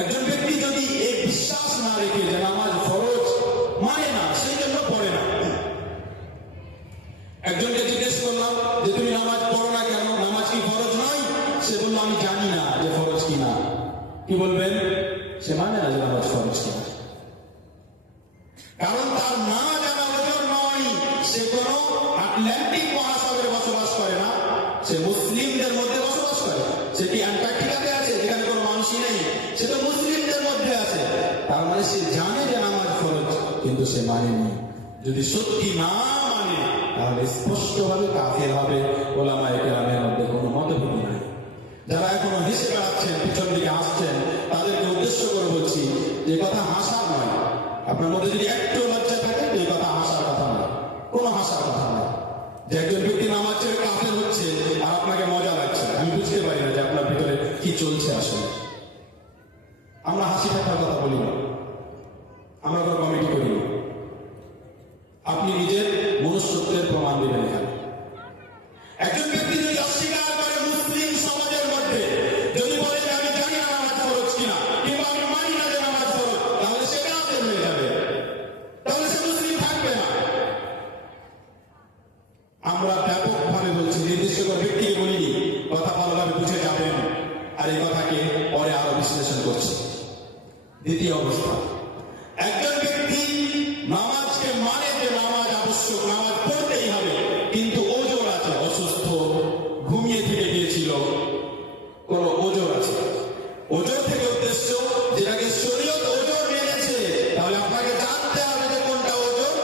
একজন ব্যক্তি যদি এই বিশ্বাস না রেখে যে নামাজ ফরজ মানে না, সেই জন্য পড়ে না। একজনকে জিজ্ঞেস করলাম যে তুমি নামাজ পড়ো না কেন, নামাজ কি ফরজ নয়? সে বলল আমি জানি না যে ফরজ কিনা। কি বলবেন? সে মানে না যে নামাজ ফরজ কিনা, কারণ তার না জানা ওজোর নয়। সে কোন আটলান্টিক মহাসাগরে বসবাস করে না, সে মুসলিমদের মধ্যে বসবাস করে। সে কি অ্যান্টার্কটিকাতে আছে যেখানে কোনো মানুষই নেই? সে তো মুসলিমদের মধ্যে আছে। তার মানে সে জানে যে নামাজ ফরজ, কিন্তু সে মানেনি। যদি সত্যি না মানে তাহলে স্পষ্টভাবে কাফের হবে। ওলামায়ে কেরামের মধ্যে কোনো মতভেদ নাই। যারা এখনো হেসে বেড়াচ্ছেন, পিছন দিকে আসছেন, তাদেরকে উদ্দেশ্য করে বলছি যে কথা হাসার নয়। আপনার মধ্যে যদি একটু লজ্জা থাকে, এই কথা হাসার কথা নয়, কোনো হাসার কথা নয়। যে একজন ব্যক্তি নামাজ ছেড়ে কাফের হচ্ছে আর আপনাকে মজা লাগছে, আমি বুঝতে পারি না যে আপনার ভিতরে কি চলছে আসলে। আমরা হাসি ঠাট্টার কথা বলি না, আমরা কোনো কমেডি করি না। আপনি নিজের মনুষ্যত্বের প্রমাণ দিবেন এখানে। একজন ব্যক্তি যদি অস্বীকার করে মুসলিম সমাজের মধ্যে, যদি বলে যে আমি জানি না নামাজ ফরজ কিনা, কিংবা আমি মানি না যে নামাজ ফরজ, তাহলে সে কাফের হয়ে যাবে, তাহলে সে মুসলিম থাকবে না। আমরা ব্যাপকভাবে বলছি, নির্দিষ্ট করে ব্যক্তিকে বলিনি, কথা ভালোভাবে বুঝে যাবেন। আর এই কথাকে পরে আরো বিশ্লেষণ করছি। দ্বিতীয় অবস্থা, একজন ব্যক্তি নামাজকে মানে যে নামাজ আবশ্যক, নামাজ পড়তেই হবে, কিন্তু ওজোর আছে, অসুস্থ, ঘুমিয়ে থেকে গিয়েছিল, কোন ওজোর আছে। ওজোর থেকে উদ্দেশ্য যেটাকে শরীয়ত ওজোর মেনেছে, তাহলে আপনাকে জানতে হবে যে কোনটা ওজোর,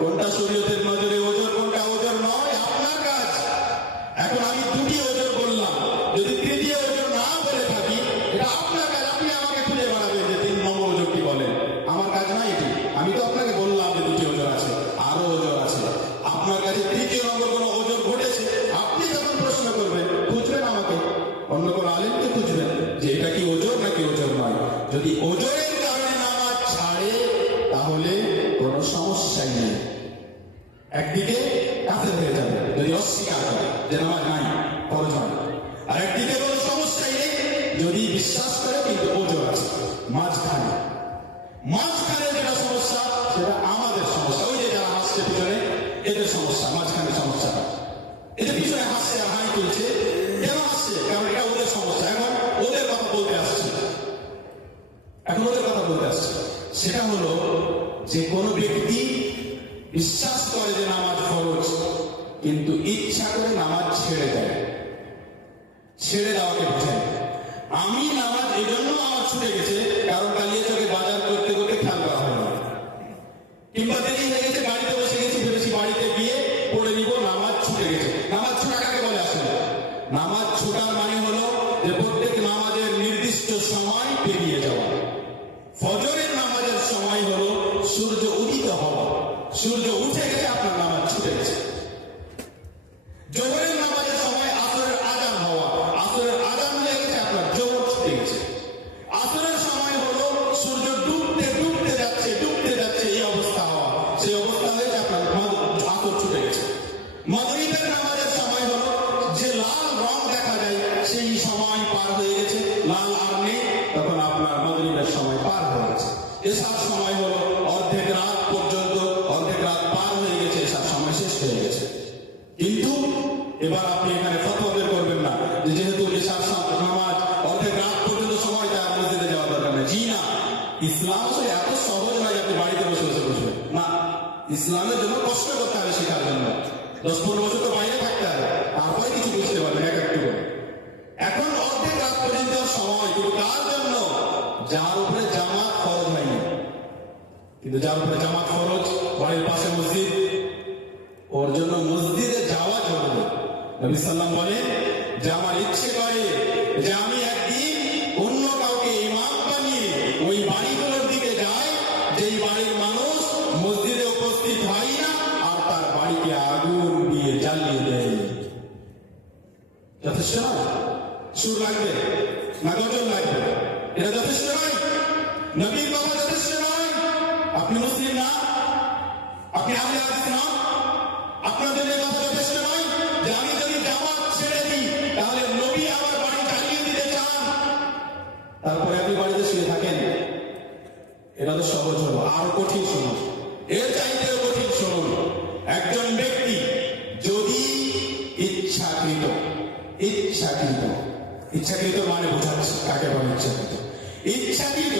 কোনটা শরীয়তের নজরে ওজোর, কোনটা ওজোর নয়, আপনার কাজ। এখন আমি দুটি ওজোর বললাম, যদি তৃতীয় ওজোর না বলে থাকি, এটা আপনার কাজ। আপনি আমাকে খুঁজে বাড়াবেন যে 3 নম্বর ওজোর কি বলেন, আমার কাজ নয় এটি। আমি তো আপনাকে বললাম যে দুটি ওজোর আছে, আরো ওজোর আছে। আপনার কাছে তৃতীয় নম্বর কোন ওজোর ঘটেছে, আপনি যখন প্রশ্ন করবেন, খুঁজবেন আমাকে, অন্য কোনো আলেমকে খুঁজবেন যে এটা কি ওজোর নাকি ওজোর নয়। যদি ওজোরের কারণে নামাজ ছাড়ে, তাহলে কোনো সমস্যাই নেই, একদিকে কাফের হয়ে যাবে যদি অস্বীকার করে যে নামাজ নাই, ফরজ হয়। আর একদিকে কোনো সমস্যাই নেই যদি বিশ্বাস করে কিন্তু ওজোর আছে। মাঝখানে যেটা সমস্যা, সেটা আমাদের সমস্যা। ওই যে যারা হাসছে পিছনে, এদের সমস্যা, মাঝখানে সমস্যাটা। এদের পিছনে হাসছে আর হাই তুলছে, কেন হাসছে? কারণ এটা ওদের সমস্যা। এখন ওদের কথা বলতে আসছে, সেটা হলো যে কোনো ব্যক্তি বিশ্বাস করে যে নামাজ ফরজ, কিন্তু ইচ্ছা করে নামাজ ছেড়ে দেয়। ছেড়ে দেওয়াকে বোঝায় আমি নামাজ এই জন্য আমার ছুটে গেছে, কারণ কালিয়াচকে বাজার করতে করতে খেয়াল করা হয়নি, কিংবা দেরি হয়ে গেছে, বাড়িতে বসে গেছি, ভেবেছি বাড়িতে গিয়ে পড়ে নিব, নামাজ ছুটে গেছে। নামাজ ছুটা কাকে বলে আসলে? নামাজ ছুটার মানে হলো যে প্রত্যেক নামাজের নির্দিষ্ট সময় পেরিয়ে যাওয়া। ফজরের নামাজের সময় হলো সূর্য উদিত হওয়া, সূর্য উঠে গেছে, আপনার নামাজ ছুটে গেছে। জোহরের নামাজের সময় আসরের আজান হওয়া, আসরের আজান হয়ে গেছে, আপনার জোহর ছুটে গেছে। আসরের সময় হলো সূর্য ডুবতে ডুবতে যাচ্ছে, এই অবস্থা হওয়া, সেই অবস্থা হয়েছে, আপনার আসর ছুটে গেছে। মাগরিবের নামাজের সময় হলো যে লাল রং দেখা যায়, সেই সময় পার হয়ে গেছে, লাল আর নেই, তখন আপনার মাগরিবের সময় পার হয়ে গেছে। এসার সময় হলো অর্ধেক রাত পর্যন্ত, অর্ধেক রাত পার হয়ে গেছে, এসার সময় শেষ হয়ে গেছে। কিন্তু এবার আপনি এখানে ফতোয়া বের করবেন না যে যেহেতু এসার নামাজ অর্ধেক রাত পর্যন্ত সময়, তার মসজিদে যাওয়ার দরকার নেই। জি না, ইসলাম আসলে এত সহজ নয় আপনি বাড়িতে বসে বসে বসবেন না। ইসলামের জন্য কষ্ট করতে হবে, শেখার জন্য 10-15 বছর তো বাইরে থাকতে হবে, তারপরে কিছু বুঝতে পারবেন এক একটু করে। এখন অর্ধেক রাত পর্যন্ত সময়, কিন্তু কার জন্য? যার উপরে জামাত ফরজ হয়নি। কিন্তু যার উপরে জামাত ফরজ, বাড়ির পাশে মসজিদ, ওর জন্য মসজিদে যাওয়া জরুরি। নবী সাল্লাল্লাহু বলেন যে আমার ইচ্ছে করে যে আমি একদিন অন্য কাউকে ইমাম বানিয়ে ওই বাড়িগুলোর দিকে যাই, যেই বাড়ির মানুষ মসজিদে উপস্থিত হয় না, আর তার বাড়িকে আগুন দিয়ে জ্বালিয়ে দেয়। যথেষ্ট নয়? সুর লাগবে না গজল লাগবে? এটা যথেষ্ট নয়? নবীর কথা যথেষ্ট নয়? আপনি মুসলিম না, আপনি আহলে হাদিস না, আপনার জন্য কথা যথেষ্ট নয় যে আমি যদি জামাত ছেড়ে দিই তাহলে নবী আমার বাড়ি জ্বালিয়ে দিতে চান, তারপরে আপনি বাড়িতে শুয়ে থাকেন? এটা তো সহজ হলো, আরো কঠিন শুনুন, এর চাইতেও কঠিন শুনুন। একজন ব্যক্তি যদি ইচ্ছাকৃত ইচ্ছাকৃত ইচ্ছাকৃত মানে বোঝাচ্ছে কাকে বলে ইচ্ছাকৃত, ইচ্ছাকৃত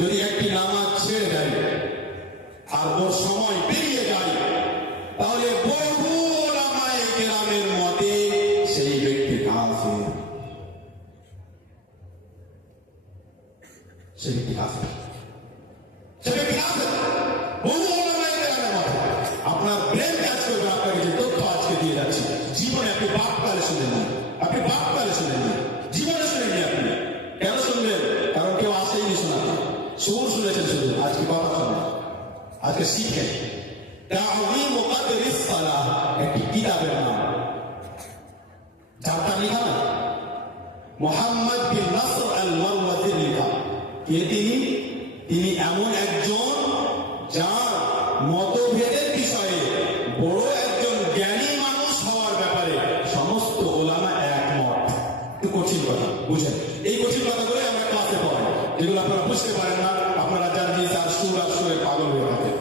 যদি একটি নামাজ ছেড়ে দেয় আর ওর সময় পেরিয়ে যায়, তাহলে বহু ওলামায়ে কেরামের মতে সেই ব্যক্তি কাফের, সেই ব্যক্তি কাফের, সেই ব্যক্তি কাফের। বহু ওলামায়ে কেরামের মতে। আপনার ব্রেন কাজ করবে, আপনাকে যে তথ্য আজকে দিয়ে যাচ্ছি, জীবনে আপনি বাপকালে শুনেননি, আপনি বাপকালে শুনেননি, জীবনে শুনেননি। আপনি কেন শুনবেন? কারণ কেউ আসেইনি শোনাতে, সুর শুনেছেন শুধু। আজকে কথা শুনে, আজকে শিখেন। তা'যীমু কদরিস সালাহ একটি কিতাবের নাম, যার তার লেখা না, মুহাম্মদ বিন নাসর আল মারওয়াজির লেখা। কে তিনি? তিনি এমন একজন যার মতভেদের বিষয়ে বড় একজন জ্ঞানী মানুষ হওয়ার ব্যাপারে সমস্ত ওলামা একমত। একটু কঠিন কথা বুঝেন, এই কঠিন কথাগুলো আমরা ক্লাসে পড়াই, যেগুলো আপনারা বুঝতে পারেন না, আপনারা জানজি আর সুরে পাগল হয়ে থাকেন।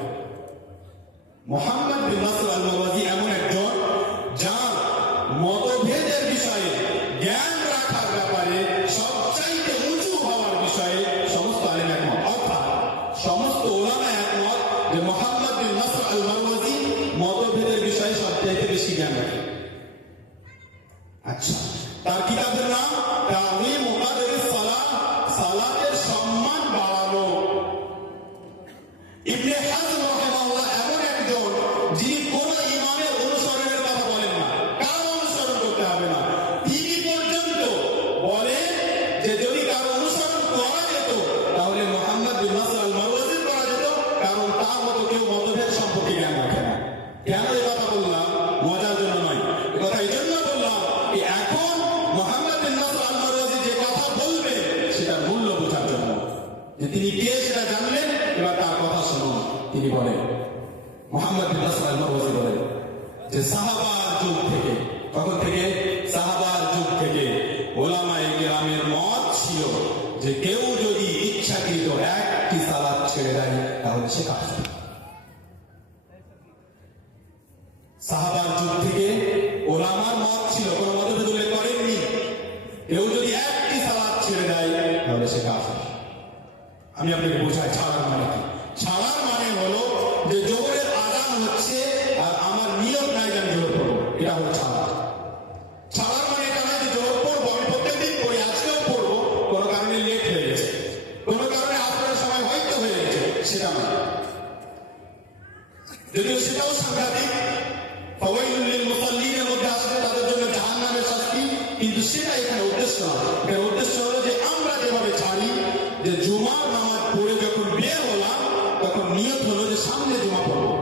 মুহাম্মদ বিন নাসর আল মারওয়াজি এমন একজন যার মতভেদের বিষয়ে, জ্ঞান রাখার ব্যাপারে সবচাইতে উঁচু হওয়ার বিষয়ে সমস্ত আলেম একমত, অর্থাৎ সমস্ত ওলামা একমত যে মুহাম্মদ বিন নাসর আল মারওয়াজি মতভেদের বিষয়ে সবচাইতে বেশি জ্ঞান রাখে। আচ্ছা, তার কিতাবের নাম তা'যীমু কদরিস সালাহ, সালাতের সম্মান বাড়ানো। ইবনে হাজম রাহিমাহুল্লাহ এমন একজন যিনি কোন ইমামের অনুসরণের কথা বলেন না, কারো অনুসরণ করতে হবে না। তিনি পর্যন্ত বলেন যে যদি কারো অনুসরণ করা যেত তাহলে মুহাম্মদ বিন নাসর আল মারওয়াজি করা যেত, কারণ তার মতো কেউ মতভেদ সম্পর্কে জ্ঞান রাখে না। কেন এই কথা বললাম? মজার জন্য নয়, এই কথা এই জন্য বললাম যে এখন মুহাম্মদ বিন নাসর আল মারওয়াজি যে কথা বলবে সেটা মূল্য বোঝার জন্য, যে তিনি কে সেটা জানলেন। এবার তার কথা শুনুন। তিনি বলেন, মুহাম্মদ বিন নাসর আল মারওয়াজি বলেন যে সাহাবার যুগ থেকে, কখন থেকে? সাহাবার যুগ থেকে ওলামায়ে কেরামের মত ছিল যে কেউ যদি ইচ্ছাকৃত একটি সালাত ছেড়ে দেয় তাহলে সে কাফের। সাহাবার যুগ থেকে ওলামার মত ছিল, কোন মতভেদ উল্লেখ করেননি, কেউ যদি একটি সালাত ছেড়ে দেয় তাহলে সে কাফের। আমি আপনাকে বোঝাই ছাড়ার মানে কি। ছাড়ার মানে হলো যে জোহরের আযান হচ্ছে আর আমার নিয়ত নাই যে আমি জোহর পড়বো, এটা হলো ছাড়া। ছাড়ার মানে এটা নয় যে জোহর পড়বো, আমি প্রত্যেকদিন পড়ি, আজকেও পড়বো, কোনো কারণে লেট হয়ে গেছে, কোনো কারণে আসরের সময় হয়তো হয়ে গেছে, সেটা নয়। যদিও সেটাও সাংঘাতিক, ফাওয়াইলুল লিল মুসাল্লিনের মধ্যে আসবে, তাদের জন্য জাহান্নামের শাস্তি, কিন্তু সেটা এখানে উদ্দেশ্য না। এখানে উদ্দেশ্য হলো যে আমরা যেভাবে ছাড়ি, যে জুমার নামাজ পড়ে যখন বের হলাম তখন নিয়ত হলো যে সামনে জুমা পড়বো,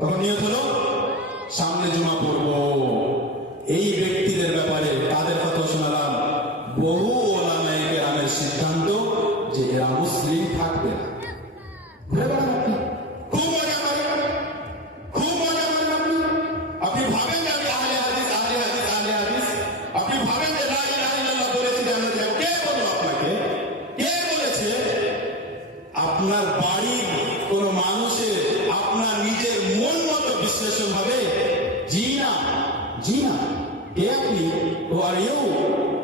তখন নিয়ত হলো সামনে জুমা পড়বো। এই ব্যক্তিদের ব্যাপারে তাদের কথা শোনালাম, বহু ওলামায়ে কেরামের সিদ্ধান্ত যে এরা মুসলিম থাকবে না। ঘুরে বেড়ান আপনি, খুব মজা করেন, খুব মজা করেন আপনি। আপনি ভাবেন যে আমি আহলে হাদিস, আহলে হাদিস, আহলে হাদিস, আপনি ভাবেন যে লা ইলাহা ইল্লাল্লাহ বলেছি জান্নাতে যাব। কে বলল আপনাকে? কে বলেছে? আপনার বাড়ির কোন মানুষের আপনার নিজের মন মতো বিশ্লেষণ হবে? জি না, জি না। কে আপনি? হু আর ইউ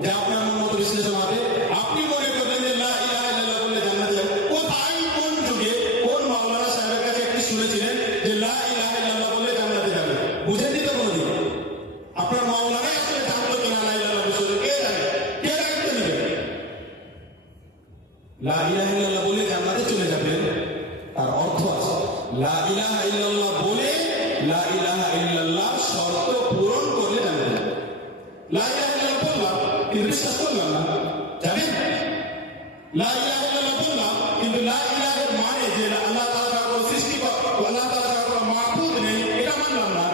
যে আপনার মন মতো বিশ্লেষণ হবে? আপনি মনে করবেন যে লা ইলাহা ইল্লাল্লাহ বললে জান্নাতে যাব। কোথায়, কোন যুগে, কোন মাওলানা সাহেবের কাছে একটি শুনেছিলেন যে লা ইলাহা ইল্লাল্লাহ বললে জান্নাতে যাবে? বুঝেননি তো কোনদিন? আপনার মাওলানাই আসলে জানতো কিনা লা ইলাহা ইল্লাল্লাহ বিষয়ে? কে জানে? কে দায়িত্ব নেবে? লা ইলাহা ইল্লাল্লাহ বলে জান্নাতে চলে যাবেন, তার অর্থ আছে লা ইলাহা ইল্লাল্লাহ বলে লা ইলাহা ইল্লাল্লাহ শর্ত পূরণ করলে জান্নাতে যাবেন। লা ইলাহা ইল্লাল্লাহ বললাম কিন্তু বিশ্বাস করলাম না, জানেন? লা ইলাহা ইল্লাল্লাহ বললাম কিন্তু লা ইলাহের মানে যে আল্লাহ তাআলা ছাড়া কোনো সৃষ্টি, আল্লাহ তাআলা ছাড়া কোনো মাবুদ নেই, এটা মানলাম না।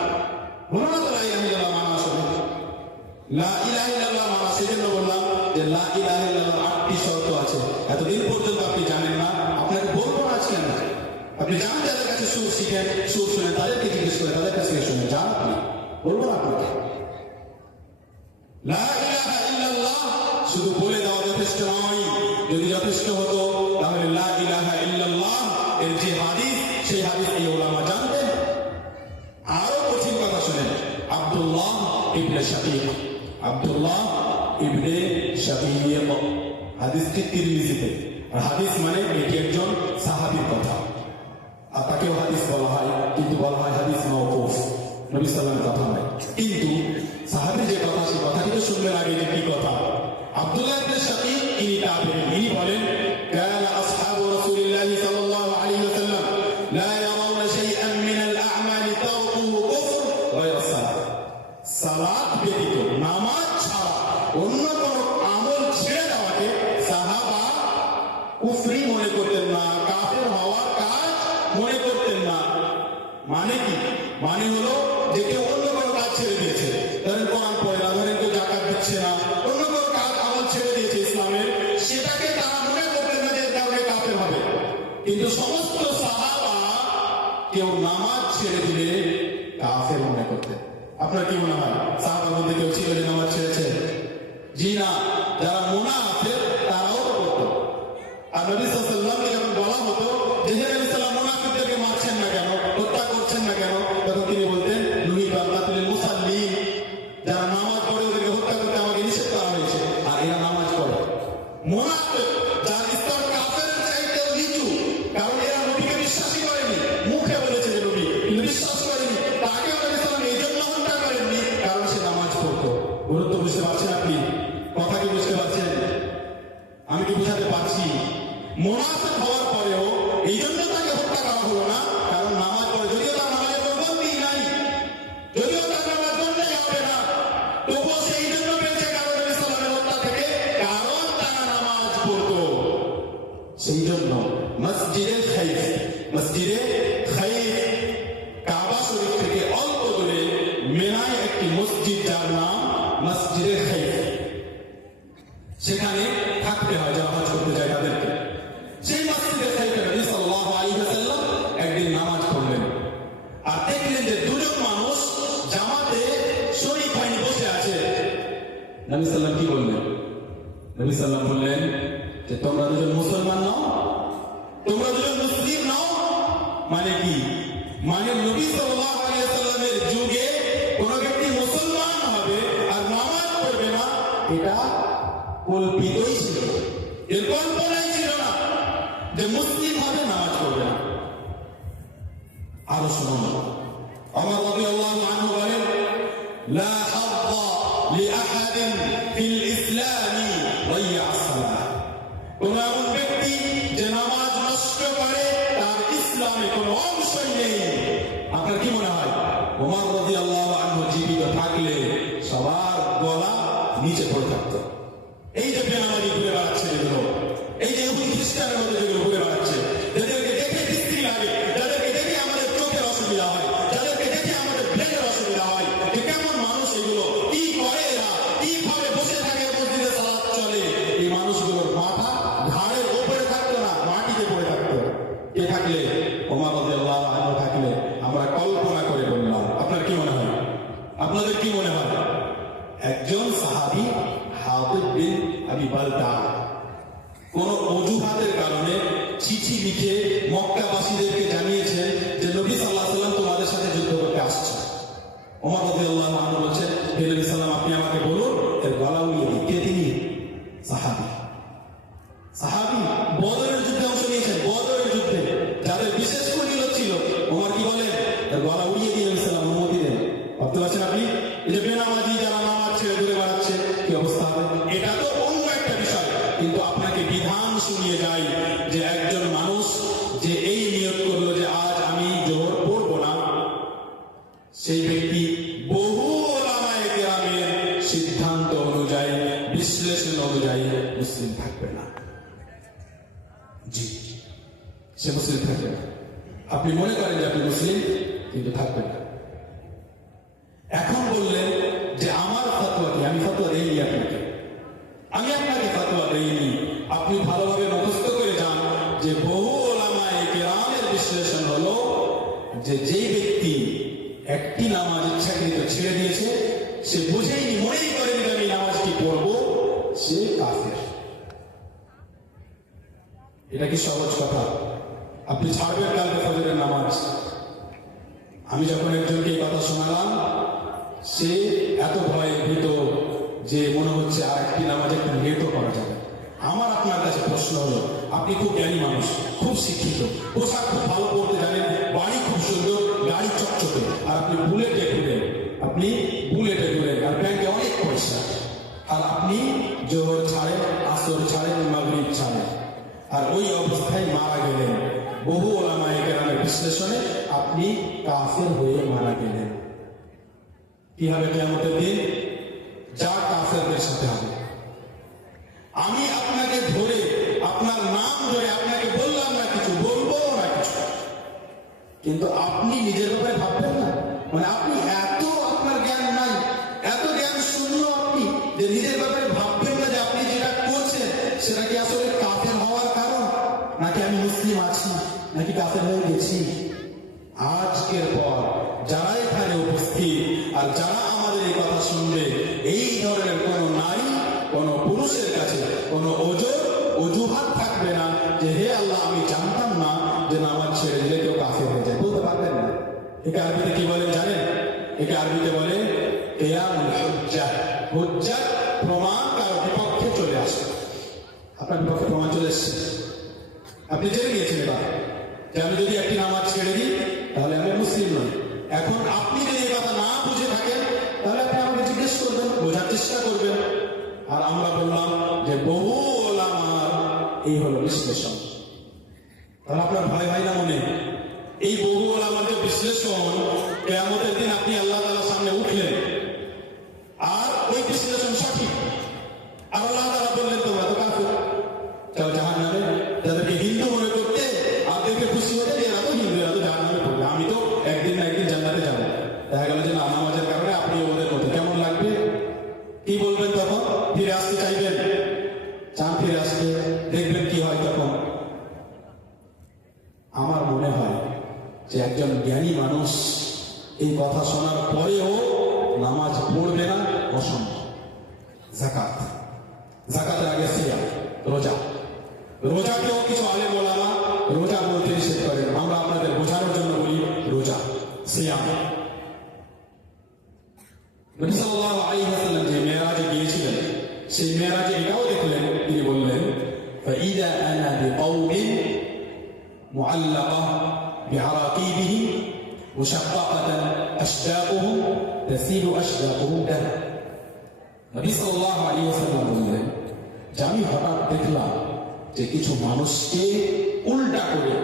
হলো না তো লা ইলাহা ইল্লাল্লাহ মানা আসলে। লা ইলাহা ইল্লাল্লাহ মানা, সেজন্য বললাম যে লা ইলাহা ইল্লাল্লাহ 8টি শর্ত আছে। এতদিন পর্যন্ত আপনি জানেন না, আপনাকে বলবো না আজকে না। আপনি জানেন, যাদের কাছে সুর শিখেন, সুর শুনেন, তাদেরকে জিজ্ঞেস করেন, তাদের কাছে শুনেন, জান আপনি, বলবো না আপনাকে। লা ইলাহা ইল্লাল্লাহ শুধু বলে দেওয়া যথেষ্ট নয়। যদি যথেষ্ট হতো তাহলে লা ইলাহা ইল্লাল্লাহ ইবনে শাকীক, আব্দুল্লাহ ইবনে শাকীক। হাদিসটি তিরমিজিতে। আর হাদিস মানে এটি একজন সাহাবীর কথা, আর তাকেও হাদিস বলা হয়, কিন্তু বলা হয় হাদিস মাওকুফ, নবী সাল্লাল্লাহু আলাইহি ওয়াসাল্লামের কথা নয়। কিন্তু সাহাবী যে কথা, সেই কথাটি তো শুনবেন আগে যে কি কথা। আব্দুল্লাহ ইবনে শাকীক ইনি তাবেঈ, ইনি বলেন কানা আসহাবু রাসূলিল্লাহি সাল্লাল্লাহু আলাইহি ওয়াসাল্লাম লা ইয়ারাউনা শাইআন মিনাল আ'মালি তারকুহু কুফর গায়রা সালাত। সালাত ব্যতীত, নামাজ ছাড়া অন্য কোন আমল ছেড়ে দেওয়াকে সাহাবা কুফরি মনে করতেন না, কাফের হওয়ার কাজ মনে করতেন না। মানে কি? মানে হলো যে কেউ অন্য কোনো কাজ ছেড়ে দিয়েছে, ধরেন কোরআন পড়ে না, ধরেন কেউ যাকাত দিচ্ছে না, অন্য কোনো কাজ আমল ছেড়ে দিয়েছে ইসলামের, সেটাকে তারা মনে করতেন না যে এর কারণে কাফের হবে। কিন্তু সমস্ত সাহাবা কেউ নামাজ ছেড়ে দিলে কাফের মনে করতেন। আপনার কি মনে হয় সাহাবার মধ্যে কেউ ছিল যে নামাজ ছেড়েছে? জি না। যারা মুনাফিক তারাও তো করতো। আর নবী সাল্লাল্লাহু আলাইহি ওয়াসাল্লামকে যখন বলা হতো যে হে নবী সাল্লাল্লাহু মুনাফিকদেরকে মারছেন না কেন, হত্যা করছেন না কেন, তখন তিনি বলতেন নুহিবা কাতলিল মুসাল্লিন, যারা নামাজ পড়ে ওদেরকে হত্যা করতে আমাকে নিষেধ করা হয়েছে। আর এরা নামাজ পড়ে। মুনাফিক যার স্তর কাফেরের চাইতেও নিচু, কারণ এরা নবীকে বিশ্বাসই করেনি, মুখে বলেছে যে নবী, কিন্তু বিশ্বাস করেনি, তাকে নবী সাল্লাল্লাহু এই জন্য হত্যা করেননি কারণ সে নামাজ পড়তো। গুরুত্ব বুঝতে পারছেন আপনি? কথা কি বুঝতে পারছেন? আমি কি বুঝাতে পারছি? মুনাফিক হওয়ার পরেও এই জন্য তাকে হত্যা করা হলো না কারণ নামাজ পড়ে, যদিও তার নামাজের কোনো গন্ডি নাই, যদিও তার নামাজ গন্ডাই হবে না, তবুও সে এই জন্য পেয়েছে কারণ নবী সাল্লাল্লাহু হত্যা থেকে, কারণ তারা নামাজ পড়তো। সেই জন্য মসজিদে খাইফ কাবা শরীফ থেকে অল্প দূরে মিনায় একটি মসজিদ, যার নাম মসজিদে খাইফ। সেখানে থাকতে হয় যারা হজ করতে যায় তাদেরকে। সেই মসজিদে খাইফে নবী সাল্লাল্লাহু আলাইহি ওয়াসাল্লাম একদিন নামাজ পড়লেন, আর দেখলেন যে দুজন মানুষ জামাতে শরীক হয়নি, বসে আছে। নবী সাল্লাল্লাহু কি বললেন? নবী সাল্লাল্লাহু বললেন যে তোমরা দুজন মুসলমান নাও, তোমরা দুজন মুসলিম নাও। মানে কি? মানে নবী সাল্লাল্লাহু আলাইহি ওয়াসাল্লামের যুগে কোন ব্যক্তি মুসলমান হবে আর নামাজ পড়বে না, এটা কল্পিতই ছিল, এর কল্পনাই ছিল না যে মুসলিম হবে নামাজ পড়বে না। আরো শুনুন, ওমর রাদিয়াল্লাহু আনহু বলেন লা হায্যা লিআহাদিন ফিল ইসলামি ওয়াইয়া সালাহ। কোন এমন ব্যক্তি যে নামাজ নষ্ট করে তার ইসলামে কোনো অংশই নেই। আপনার কি মনে হয় ওমর রাদিয়াল্লাহু আনহু জীবিত থাকলে সবার গলা নিচে পড়ে থাকতো? এই যে বেনামাজি ঘুরে বেড়াচ্ছে, এগুলো এই যে ইহুদি খ্রিস্টানের মধ্যে যেগুলো ঘুরে বেড়াচ্ছে, যাদেরকে দেখে বিশ্রী লাগে, যাদেরকে দেখে আমাদের চোখের অসুবিধা হয়, যাদেরকে দেখে আমাদের ব্রেনের অসুবিধা হয়, যে কেমন মানুষ এগুলো, কি করে এরা, কিভাবে বসে থাকে মসজিদে সালাত চলে, এই মানুষগুলোর মাথা ঘাড়ের উপরে থাকতো না, মাটিতে পড়ে থাকতো। কে থাকলে? ওমর রাদিয়াল্লাহু আনহু থাকলে। আমরা কল্পনা করে বললাম। আপনার কি মনে হয়? আপনাদের কি মনে হয়? একজন সাহাবী হাতিব বিন আবি বালতা কোন অজুহাতের কারণে চিঠি লিখে মক্কাবাসীদেরকে জানিয়েছেন যে নবী সাল্লাল্লাহু আলাইহি ওয়াসাল্লাম তোমাদের সাথে যুদ্ধ করতে আসছে। ওমর রাদিয়াল্লাহু আনহু বলেছেন হে নবী সাল্লাল্লাহু আপনি আমাকে বলুন এর গলা উড়িয়ে দিই। কে তিনি? সাহাবী। বদরের যুদ্ধে অংশ নিয়েছেন, বদরের যুদ্ধে যাদের বিশেষ ফজিলত ছিল। ওমর কি বলেন? এর গলা উড়িয়ে দিয়ে নবী সাল্লাল্লাহু অনুমতি দেন। ভাবতে পারছেন আপনি? এই যে বেনামাজি যারা নামাজ ছেড়ে ঘুরে বেড়াচ্ছে, কি অবস্থা হবে? এটা তো অন্য একটা বিষয়, কিন্তু আপনাকে বিধান শুনিয়ে যায় যে একজন মানুষ যে এই নিয়ত করলো যে আজ আমি জোহর পড়বো না, সেই ব্যক্তি বহু ওলামায়ে কেরামের সিদ্ধান্ত অনুযায়ী, বিশ্লেষণ অনুযায়ী মুসলিম থাকবে না। জি, সে মুসলিম থাকবে না। আপনি মনে করেন যে আপনি মুসলিম, কিন্তু থাকবেন না। এখন বললেন যে আমার ফতোয়া কি? আমি ফতোয়া দেইনি আপনাকে, আমি আপনাকে ফতোয়া দেইনি। আপনি ভালোভাবে মুখস্থ করে যান যে বহু ওলামায়ে কেরামের বিশ্লেষণ হলো যে যেই ব্যক্তি একটি নামাজ ইচ্ছাকৃত ছেড়ে দিয়েছে, সে বুঝেইনি, মনেই করেনি যে আমি নামাজটি পড়বো, সে কাফের। এটা কি সহজ কথা? আপনি ছাড়বেন কালকে ফজরের নামাজ? আমি যখন একজনকে এই কথা শোনালাম, সে এত ভয়ে ভীত যে মনে হচ্ছে আর একটি নামাজ একটু নিয়ত করা যাবে। আমার আপনার কাছে প্রশ্ন হলো, আপনি খুব জ্ঞানী মানুষ, খুব শিক্ষিত, পোশাক খুব ভালো পড়তে জানেন, বাড়ি খুব সুন্দর, গাড়ি চকচকে, আর আপনি বুলেটে ঘুরেন, আর ব্যাংকে অনেক পয়সা, আর আপনি জোহর ছাড়েন, আসর ছাড়েন, মাগরিব ছাড়েন, আর ওই অবস্থায় মারা গেলেন। বহু ওলামায়ে কেরামের বিশ্লেষণে আপনি কাফের হয়ে মারা গেলেন। কি হবে কিয়ামতের দিন? যা কাফেরদের সাথে হবে। আমি আপনাকে ধরে, আপনার নাম ধরে আপনাকে বললাম না কিছু, বলবো না কিছু, কিন্তু আপনি নিজের ব্যাপারে ভাববেন না। মানে আপনি এত, আপনার জ্ঞান নাই, এত জ্ঞান শূন্য আপনি, যে নিজের ব্যাপারে ভাববেন না যে আপনি যেটা করছেন সেটা কি আসলে কাফের হওয়ার কারণ, নাকি আমি মুসলিম আছি, নাকি কাফের হয়ে গেছি। আজকের পর যারা এখানে উপস্থিত আর যারা আমাদের এই কথা শুনবে, এই ধরনের কোন নারী, কোন পুরুষের কাছে কোন অজুহাত থাকবে না যে হে আল্লাহ আমি জানতাম না যে নামাজ ছেড়ে দিলে কেউ কাফের হয়ে যায়, বলতে পারবেন না। একে আরবিতে কি বলেন জানেন? একে আরবিতে বলে কিয়ামুল হুজ্জাহ। হুজ্জাহ প্রমাণ কারো বিপক্ষে চলে আসে। আপনার বিপক্ষে প্রমাণ চলে এসছে, আপনি জেনে গিয়েছেন এবার যে আমি যদি একটি নামাজ ছেড়ে দিই তাহলে আমি মুসলিম নই। এখন আপনি যদি এই কথা না বুঝে থাকেন তাহলে আপনি আমাকে জিজ্ঞেস করবেন, বোঝার চেষ্টা করবেন। আর আমরা বললাম যে বহু ওলামার এই হলো বিশ্লেষণ। তাহলে আপনার ভয় হয় না মনে? এই বহু ওলামাদের বিশ্লেষণ, কিয়ামতের দিন আপনি আল্লাহ তাআলার সামনে উঠলেন আর ওই বিশ্লেষণ সঠিক, আর আল্লাহ তাআলা বললেন তোমরা তো কাফের, চলো জাহান্নামে। যাদেরকে হিন্দু মনে করতে আর দেখে খুশি হতে এরা তো হিন্দু, এরা তো জাহান্নামে পড়বে, আমি তো একদিন না একদিন জান্নাতে যাবো। দেখা গেল যে না, নামাজের কারণে আপনি ওদের মধ্যে, কেমন লাগবে? কি বলবেন তখন? ফিরে আসতে চাইবেন? চান ফিরে আসতে? দেখবেন কি হয় তখন। আমার মনে হয় যে একজন জ্ঞানী মানুষ এই কথা শোনার পরেও নামাজ পড়বে না, অসম্ভব। জাকাতের আগে সিয়াম, রোজাকেও কিছু আলেম ওলামা রোজা বলতে নিষেধ করেন। আমরা আপনাদের বোঝানোর জন্য বলি রোজা, সিয়াম। নবী সাল্লাল্লাহু আলাইহি ওয়াসাল্লাম যে মেরাজে গিয়েছিলেন, সেই মেরাজে এটাও দেখলেন, তিনি বললেন ফাইদা আনা বিকাউমিন মুআল্লাকা বিআরাকিবিহিম মুশাক্কাকাতান আশদাকুহুম তাসিলু আশদাকুহুম দাম। নবী সাল্লাল্লাহু আলাইহি ওয়াসাল্লাম বললেন যে আমি হঠাৎ দেখলাম যে কিছু মানুষকে উল্টা করে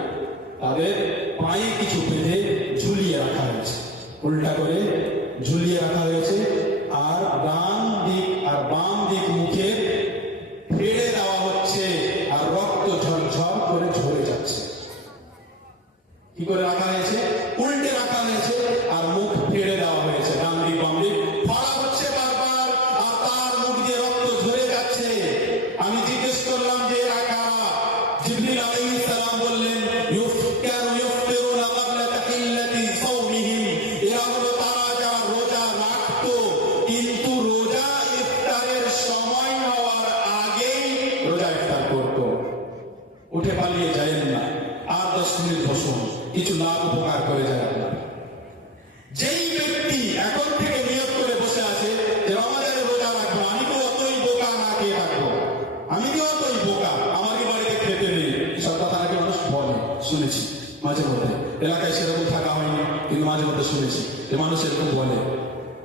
তাদের পায়ে কিছু বেঁধে ঝুলিয়ে রাখা হয়েছে, উল্টা করে ঝুলিয়ে রাখা হয়েছে, আর ডান দিক আর বাম দিক মুখে ফেড়ে দেওয়া হচ্ছে, আর রক্ত ঝরঝর করে ঝরে যাচ্ছে। কি করে রাখা হয়েছে? উল্টে রাখা হয়েছে আর মুখ ফেড়ে দেওয়া হয়েছে, ডান দিক বাম দিক ফাড়া হচ্ছে বারবার, আর তার মুখ দিয়ে রক্ত ঝরে যাচ্ছে। আমি জিজ্ঞেস করলাম যে এরা কারা? জিবরিল আলাইহিস সালাম বললেন ইউফতিরুনা ক্বাবলা তাহিল্লাতি সাওমিহিম, এরা হলো তারা যারা রোজা রাখতো কিন্তু রোজা ইফতারের সময় হওয়ার আগেই রোজা ইফতার করতো। উঠে পালিয়ে যায়েন না, আর 10 মিনিট বসুন, কিছু লাভ উপকার করে যায় আপনার। যেই ব্যক্তি এখন থেকে নিয়ত করে বসে আছে যে আমাদের রোজা রাখবো, আমি তো অতই বোকা না খেয়ে থাকবো, আমি কি অতই বোকা, আমাকে বাড়িতে খেতে নেই, সব কথা নাকি মানুষ বলে, শুনেছি মাঝে মধ্যে। এলাকায় সেরকম থাকা হয়নি, কিন্তু মাঝে মধ্যে শুনেছি যে মানুষ এরকম বলে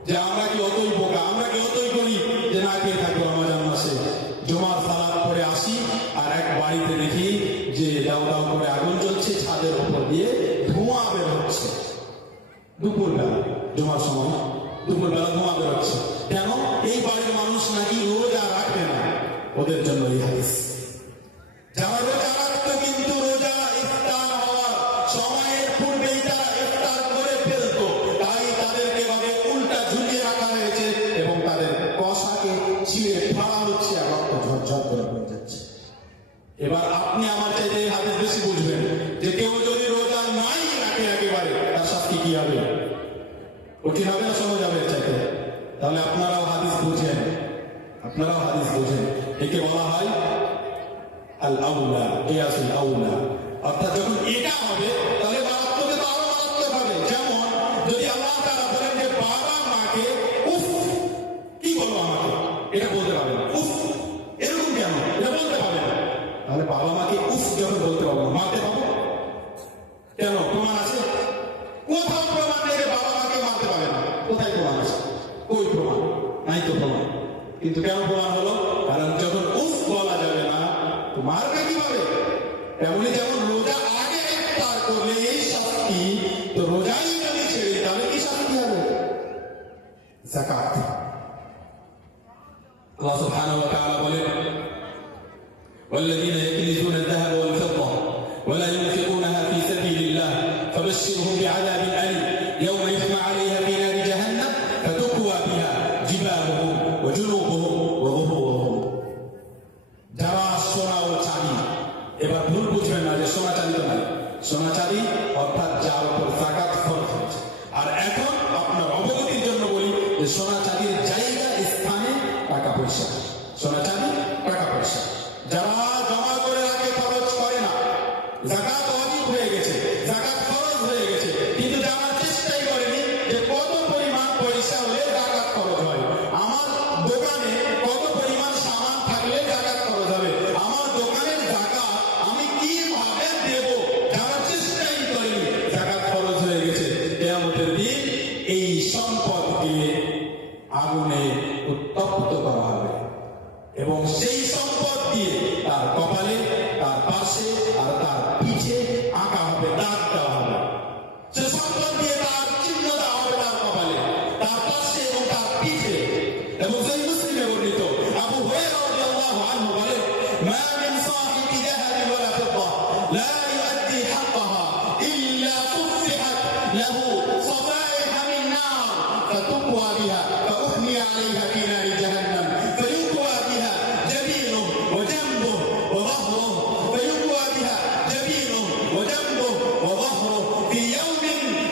যে আমরা কি অতই বোকা, আমরা কি অতই করি যে না খেয়ে থাকবো রমজান মাসে। জুমার সালাত পড়ে আসি আর এক বাড়িতে দেখি যে দাও দাও করে আগুন জ্বলছে, ছাদের উপর দিয়ে ধোঁয়া বের হচ্ছে। দুপুরবেলা, জুমার সময় দুপুরবেলা ধোঁয়া বের হচ্ছে। কেন? এই বাড়ির মানুষ নাকি রোজা রাখবে না। ওদের জন্য এই হাদিস। যারা রোজা রাখতো কিন্তু রোজা ইফতার হওয়ার সময়ের পূর্বেই তারা ইফতার করে ফেলতো, তাই তাদেরকে ভাবে উল্টা ঝুলিয়ে রাখা হয়েছে এবং তাদের কষাকে ছিঁড়ে ফাড়া হচ্ছে আর রক্ত ঝরঝর করে হয়ে যাচ্ছে। এবার আপনি আমার চাইতে এই হাদিস বেশি বুঝবেন যে কেউ যদি রোজা নাই রাখে একেবারে, তার শাস্তি কি হবে? কঠিন হবে না সহজ হবে চাইতে? তাহলে আপনারাও হাদিস বুঝেন, আপনারাও হাদিস বুঝেন। একে বলা হয় আল আউলা, কিয়াসুল আউলা। অর্থাৎ যখন এটা হবে তাহলে মারাত্মকে তো আরো মারাত্মক হবে। যেমন যদি আল্লাহ তাআলা বলেন যে বাবা মাকে মাকে উফ যখন বলতে পারবো না, মারতে পাবো? কেন? প্রমাণ আছে? কোথাও প্রমাণ নেই যে বাবা মাকে মারতে পারে না। কোথায় প্রমাণ আছে? কই প্রমাণ? নাই তো প্রমাণ। কিন্তু কেন প্রমাণ হলো? কারণ যখন উফ বলা যাবে না তো মারবে কিভাবে? তেমনি যেমন রোজা আগে ইফতার করলে এই শাস্তি, তো রোজাই যদি ছেড়ে তাহলে কি শাস্তি হবে? যাকাত। আল্লাহ সুবহানাহু ওয়া তাআলা বলেন, والذين يكنزون الذهب والفضة ولا ينفقونها في سبيل الله فبشرهم بعذاب أليم يوم يحمى عليها في نار جهنم فتكوى بها جباههم وجنوبهم وظهورهم। যারা সোনা ও চাঁদি, এবার ভুল বুঝবেন না যে সোনা চাঁদি তো নাই, সোনা চাঁদি অর্থাৎ যার উপর যাকাত ফরজ হয়েছে। আর এখন আপনার অবগতির জন্য বলি যে সোনা চাঁদির জায়গা স্থানে টাকা পয়সা, সোনা চাঁদি টাকা পয়সা যারা জমা করে রাখে, খরচ করে না, যাকাত ওয়াজিব হয়ে গেছে, যাকাত ফরজ হয়ে গেছে, কিন্তু জানার চেষ্টাই করেনি যে কত পরিমাণ পয়সা হলে যাকাত খরচ হয়, আমার দোকানে কত পরিমাণ সামান থাকলে যাকাত খরচ হবে, আমার দোকানের যাকাত আমি কিভাবে দেব, জানার চেষ্টাই করেনি, যাকাত খরচ হয়ে গেছে। কিয়ামতের দিন এই সম্পদকে আগুনে উত্তপ্ত করা হবে এবং সেই সম্পদ দিয়ে তার কপালে, তার পাশে আর তার পিঠে আঁকা হবে, দাগ দেওয়া হবে। সে সম্পদ দিয়ে তার চিহ্ন দেওয়া হবে তার কপালে, তার পাশে এবং তার পিঠে। এবং সেই মুসলিমে বর্ণিত আবু হুরায়রা রাদিয়াল্লাহু আনহু বলেন, মা মিন সাহিবি যাহাবিন ওয়ালা ফিদ্দা লা ইউআদ্দি হাক্কাহা ইল্লা ফুফিহাত লাহু সাফাইহা মিন নার ফাতুকওয়া বিহা ফাউহমিয়া আলাইহা ফি নারি জাহান্নাম فيكوى بها جبينه وجنبه وظهره فيكوى بها جبينه وجنبه وظهره في يوم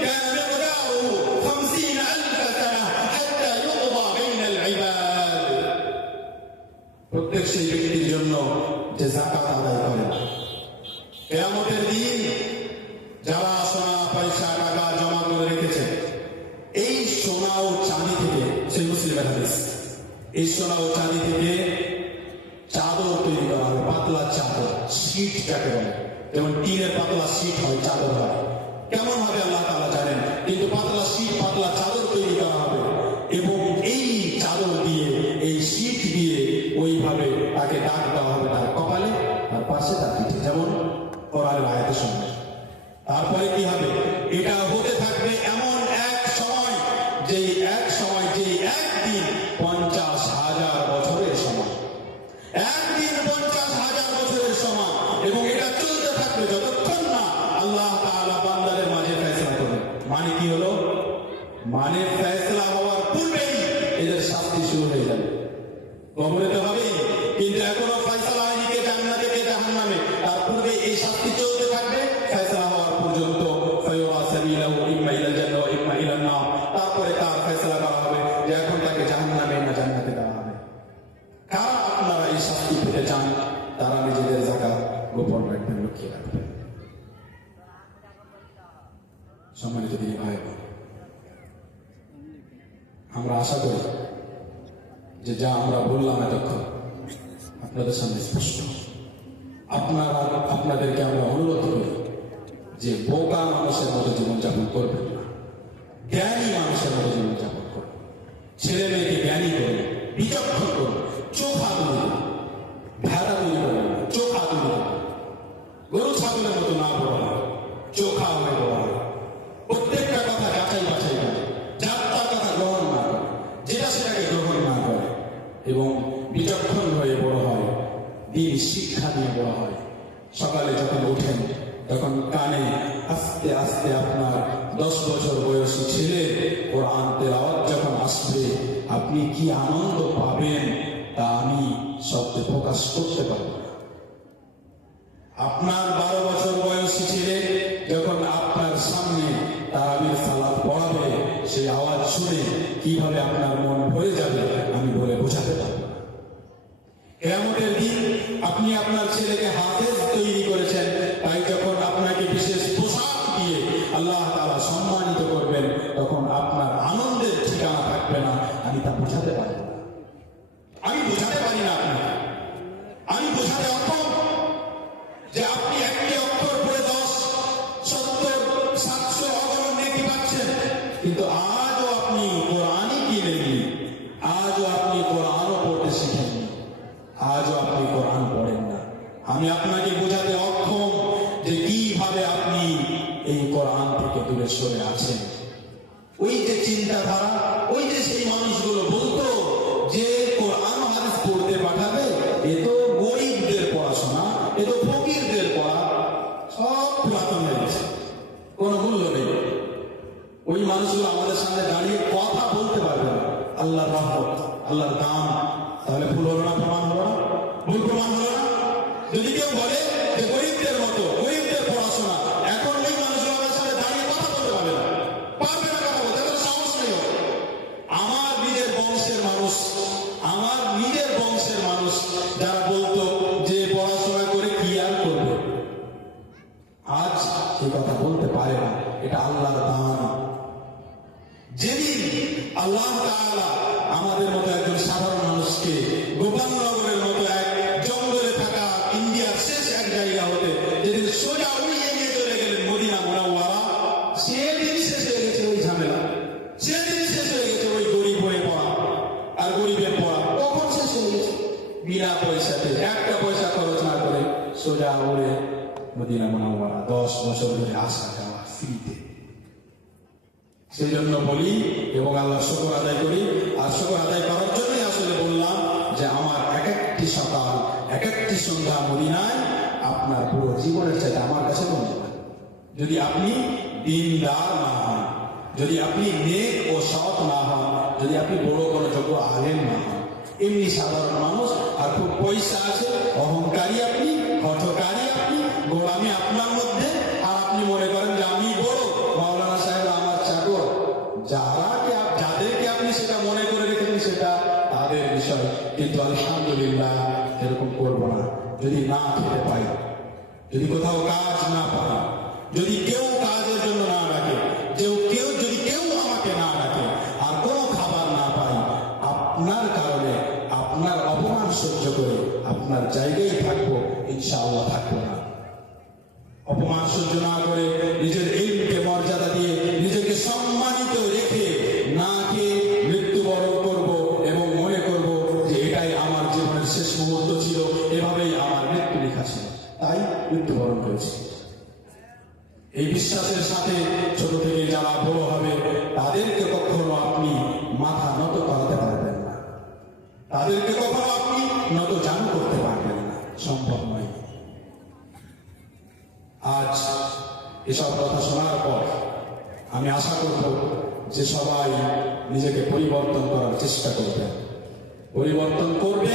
كان مقداره 50,000 سنة حتى يقضى بين العباد। প্রত্যেক সেই ব্যক্তির জন্য যে যাকাত আদায় করে না, কিয়ামতের দিন যারা সোনা পয়সা টাকা জমা করে রেখেছে, এই সোনা ও চাঁদি থেকে, সেই মুসলিমের হাদিস, এই সোনা ও চাঁদি থেকে চাদর তৈরি করা হবে, পাতলা চাদর, শীট যাকে বলে, যেমন টিনের পাতলা শীট হয়, চাদর হয়। কেমন হবে আল্লাহ তাআলা জানেন, কিন্তু পাতলা শীট, পাতলা চাদর তৈরি করা হবে এবং এই চাদর দিয়ে, এই শীট দিয়ে ওইভাবে তাকে দাগ দেওয়া হবে তার কপালে, তার পাশে, তার পিঠে, যেমন কোরআনের আয়াতের সঙ্গে। তারপরে কি হবে? এটা হতে থাকবে এমন এক সময়, যেই এক সময়, যেই একদিন 50,000 বছরের সমান, একদিন 50,000 বছরের সমান। এবং এটা চলতে থাকবে যতক্ষণ না আল্লাহ তাআলা বান্দাদের মাঝে ফয়সালা করবেন। মানে কি হলো? মানে ফয়সালা হওয়ার পূর্বেই এদের শাস্তি শুরু হয়ে যাবে। কবরে তো হবেই, কিন্তু এখনো ফয়সালা হয়নি কে জান্নাতে কে জাহান্নামে, তার পূর্বে এই শাস্তি চলতে থাকবে ফয়সালা হওয়ার পর্যন্ত। ফায়ুরা সাবিলাহু ইম্মা ইলাল জান্নাহ ওয়া ইম্মা ইলান নার। তারপরে তার ফয়সালা করা হবে যে এখন তাকে জাহান্নামে না জান্নাতে দেওয়া হবে। কারা আপনারা এই শাস্তি পেতে চান, তারা নিজেদের যাকাত গোপন রাখবেন, লুকিয়ে রাখবেন। সম্মানিত দিনী ভাই, আমরা আশা করি যে যা আমরা বললাম এতক্ষণ আপনাদের সামনে স্পষ্ট। আপনাদেরকে আমরা অনুরোধ করি যে বোকা মানুষের মতো জীবনযাপন করবেন না, জ্ঞানী মানুষের মতো জীবনযাপন করবেন। ছেলে মেয়েকে জ্ঞানী করুন, বিচক্ষণ করুন, চোখা তৈরি করুন, ভেড়া তৈরি করবেন না, চোখা তৈরি করুন। গরু ছাগলের মতো না বড় হয়, চোখা হয়ে বড় হয়। প্রত্যেকটা কথা যাচাই বাছাই করে, যার তার কথা গ্রহণ না করে, যেটা সেটাকে গ্রহণ না করে এবং বিচক্ষণ হয়ে বড় হয়, দিন শিক্ষা দিয়ে বড় হয়। সকালে যখন ওঠেন তখন কানে আস্তে আস্তে আপনার 10 বছর বয়সী ছেলে কোরআন তেলাওয়াত যখন আসবে, আপনি কি আনন্দ পাবেন তা আমি শব্দে প্রকাশ করতে পারব না। আপনার 12 বছর বয়সী ছেলে যখন আপনার সামনে তারাবির সালাত পড়াবে, সেই আওয়াজ শুনে কিভাবে আপনার মন ভরে যাবে আমি বলে বোঝাতে পারব না। কিয়ামতের দিন আপনি আপনার ছেলেকে হাফেজ তৈরি করেছেন, তাই যখন আপনাকে বিশেষ পোশাক দিয়ে আল্লাহ তাআলা সম্মানিত করবেন, তখন আপনার আনন্দের ঠিকানা থাকবে না। আমি তা বোঝাতে পারি না, আমি বোঝাতে পারি না আপনাকে, আমি বোঝাতে অক্ষম। কিন্তু আজও আপনি কোরআনই কিনেননি, আজও আপনি কোরআনও পড়তে শিখেননি, আজও আপনি কোরআন পড়েন না। আমি আপনাকে বোঝাতে অক্ষম যে কিভাবে আপনি এই কোরআন থেকে দূরে সরে আছেন। ওই যে চিন্তাধারা, ওই যে সেই মানুষগুলো বলতো যে কোরআন হাদিস পড়তে পাঠাবে, এ তো গরিবদের পড়াশোনা, এ তো ফকিরদের পড়া, সব পুরাতন হয়ে গেছে, কোনো মূল্য নেই। ওই মানুষগুলো আমাদের সামনে দাঁড়িয়ে কথা বলতে পারবে না আল্লাহর রহমত, আল্লাহর দাম, তাহলে ভুল হলো না? প্রমাণ হলো না? ভুল প্রমাণ হলো না? যদি কেউ বলে যে গরিবদের মতো, গরিবদের পড়াশোনা, এখন ওই মানুষগুলো আমাদের সামনে দাঁড়িয়ে কথা বলতে পারবে না, পারবে না কথা বলতে, তাদের সাহস নেই। আমার নিজের বংশের মানুষ, আমার নিজের বংশের মানুষ যারা বলতো যে পড়াশোনা করে কি আর করবে, আজ এই কথা বলতে পারে না। এটা আল্লাহর দান। যেদিন আল্লাহ তাআলা আমাদের মতো একজন সাধারণ মানুষকে গোপালনগরের মতো এক জঙ্গলে থাকা ইন্ডিয়ার শেষ এক জায়গা হতে যেদিন সোজা উড়িয়ে নিয়ে চলে গেলেন মদিনা মুনাওয়ারা, সেদিন শেষ হয়ে গেছে ওই ঝামেলা, সেদিন শেষ হয়ে গেছে ওই গরিব হয়ে পড়া আর গরিবের পড়া। কখন শেষ হয়ে গেছে? বিনা পয়সাতে, একটা পয়সা খরচ না করে সোজা উড়ে মদিনা মুনাওয়ারা 10 বছর ধরে আসা যাওয়া ফ্রিতে। সেই জন্য বলি এবং আল্লাহ শুকর আদায় করি, আর শুকর আদায় করার জন্যই আসলে বললাম যে আমার এক একটি সকাল, এক একটি সন্ধ্যা মদিনায় আপনার পুরো জীবনের চাইতে আমার কাছে মূল্যবান। যদি আপনি দিনদার না হন, যদি আপনি নেক ও সৎ না হন, যদি আপনি বড় কোনো যোগ্য আলেম না হন, এমনি সাধারণ মানুষ আর খুব পয়সা আছে, অহংকারী আপনি, হঠকারী আপনি, গোলামি আপনার মধ্যে, আর আপনি মনে করেন যে আমি বড়, মাওলানা সাহেব আমার চাকর, যাদেরকে আপনি সেটা মনে করে রেখেছেন সেটা তাদের বিষয়। কিন্তু আলহামদুলিল্লাহ এরকম করবো না। যদি না খেতে পাই, যদি কোথাও কাজ না পাই, যদি কেউ কাজের জন্য না ডাকে, যদি কেউ আমাকে না ডাকে, আর কোনো খাবার না পাই, আপনার কারণে আপনার অপমান সহ্য করে আপনার জায়গায় থাকবো, ইনশাআল্লাহ থাকবো না। অপমান সহ্য না করে নিজের ইলমকে মর্যাদা দিয়ে নিজেকে সম্মানিত রেখে না খেয়ে মৃত্যুবরণ করব এবং মনে করব যে এটাই আমার জীবনের শেষ মুহূর্ত ছিল, এভাবেই আমার মৃত্যু লেখা ছিল, তাই মৃত্যুবরণ করেছি। এই বিশ্বাসের সাথে ছোট থেকে যারা বড় হবে তাদেরকে কখনো আপনি মাথা নত করাতে পারবেন না, তাদেরকে কখনো আপনি নত জানু করতে পারবেন না, সম্ভব নয়। আজ এসব কথা শোনার পর আমি আশা করব যে সবাই নিজেকে পরিবর্তন করার চেষ্টা করবেন, পরিবর্তন করবে।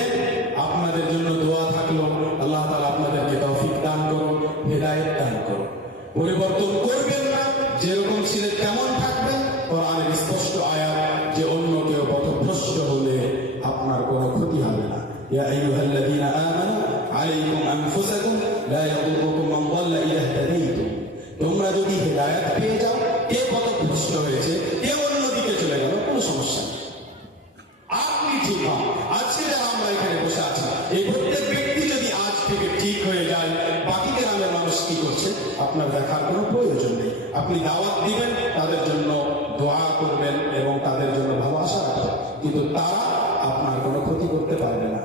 আপনাদের জন্য দোয়া থাকলো, আল্লাহ তাআলা আপনাদেরকে তৌফিক দান করুন, হেদায়েত দান করুন। পরিবর্তন করবেন না, যেরকম ছিলেন তেমন থাকবেন। কোরআনের স্পষ্ট আয়াত যে অন্য কেউ পথভ্রষ্ট হলে আপনার কোনো ক্ষতি হবে না। ইয়া আইয়ুহাল্লাযীনা আমানু আলাইকুম আনফুসাকুম লা ইয়াদুররুকুম মান দাল্লা ইযা ইহতাদাইতুম। তোমরা যদি হেদায়েত পেয়ে যাও, কে পথভ্রষ্ট হয়েছে, কে অন্যদিকে চলে গেল, কোনো সমস্যা নেই, আপনি ঠিক হন। আজকে যারা আমরা এখানে বসে আছি, এই প্রত্যেক ব্যক্তি যদি আজ থেকে ঠিক হয়ে যায়, বাকি গ্রামের মানুষ কি করছে আপনার দেখার কোনো প্রয়োজন নেই। আপনি দাওয়াত দিবেন, তাদের জন্য দোয়া করবেন এবং তাদের জন্য ভালোবাসা রাখবেন, কিন্তু তারা আপনার কোনো ক্ষতি করতে পারবে না।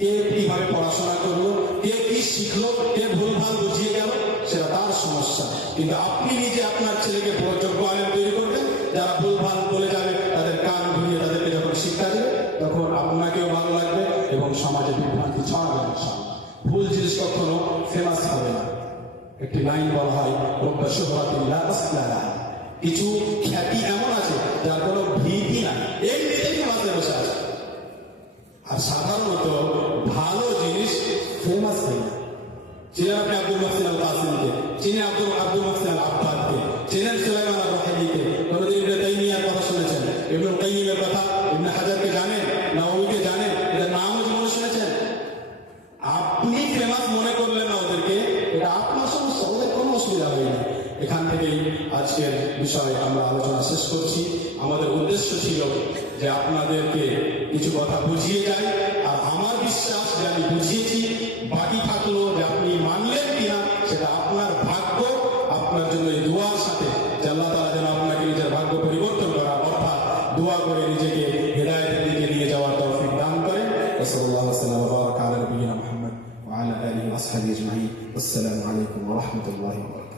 কে কিভাবে পড়াশোনা করলো, কে কি শিখলো, কে ভুলভাল বুঝিয়ে গেল, সেটা তার সমস্যা। কিন্তু আপনি নিজে আপনার ছেলেকে বড় যোগ্য আলেম তৈরি করবেন, যারা ভুলভাল বলে যাবে তাদের কান ঘুরিয়ে তাদেরকে যখন শিক্ষা দেবে, তখন আপনাকেও ভালো লাগবে এবং সমাজে বিভ্রান্তি ছড়াবে ইনশাআল্লাহ। ভুল জিনিস কখনো ফেমাস হবে না। একটি লাইন বলা হয়, রব্বা শুহরাতিন লা আসলা লাহা। কিছু খ্যাতি এমন আছে যার কোনো ভিত্তি নাই, এমনিতেই ফেমাসে বসে আছে। আর সাধারণত ভালো জিনিস ফেমাস হয় না। চিনেন আপনি আব্দুল মুহসিন আল কাসিমকে, চিনেন আব্দুল মুহসিন আল আব্বাদকে, চিনেন সুলাইমান আল রাহিমিকে, কোনদিন ইবনে তাইমিয়ার কথা শুনেছেন, ইবনুল কাইয়িমের কথা, ইবনে হাজারকে জানেন, নাওয়িকে জানেন, এদের নামও জীবনে শুনেছেন। আপনি ফেমাস মনে করলেন না ওদেরকে, এটা আপনার সমস্যা, ওদের কোনো অসুবিধা হয়নি। এখান থেকেই আজকের বিষয় আমরা আলোচনা শেষ করছি। আমাদের উদ্দেশ্য ছিল যে আপনাদেরকে কিছু কথা বুঝিয়ে যাই, আর আমার বিশ্বাস যে আমি বুঝিয়েছি। বাকি থাকলো যে আপনি মানলেন কিনা সেটা আপনার ভাগ্য। আপনার জন্য এই দোয়ার সাথে যে আল্লাহ তাআলা যেন আপনাকে নিজের ভাগ্য ভাগ্য পরিবর্তন করা, অর্থাৎ দোয়া করে নিজেকে হেদায়েতের দিকে নিয়ে যাওয়ার তৌফিক দান করেন। সাল্লাল্লাহু আলাইহি ওয়া সাল্লাম ওয়া বারাকা আলা নবিয়িনা মুহাম্মদ ওয়া আলা আলিহি ওয়া আসহাবিহি আজমাইন। আসসালামু আলাইকুম ওয়া রাহমাতুল্লাহি ওয়া বারাকাতুহু।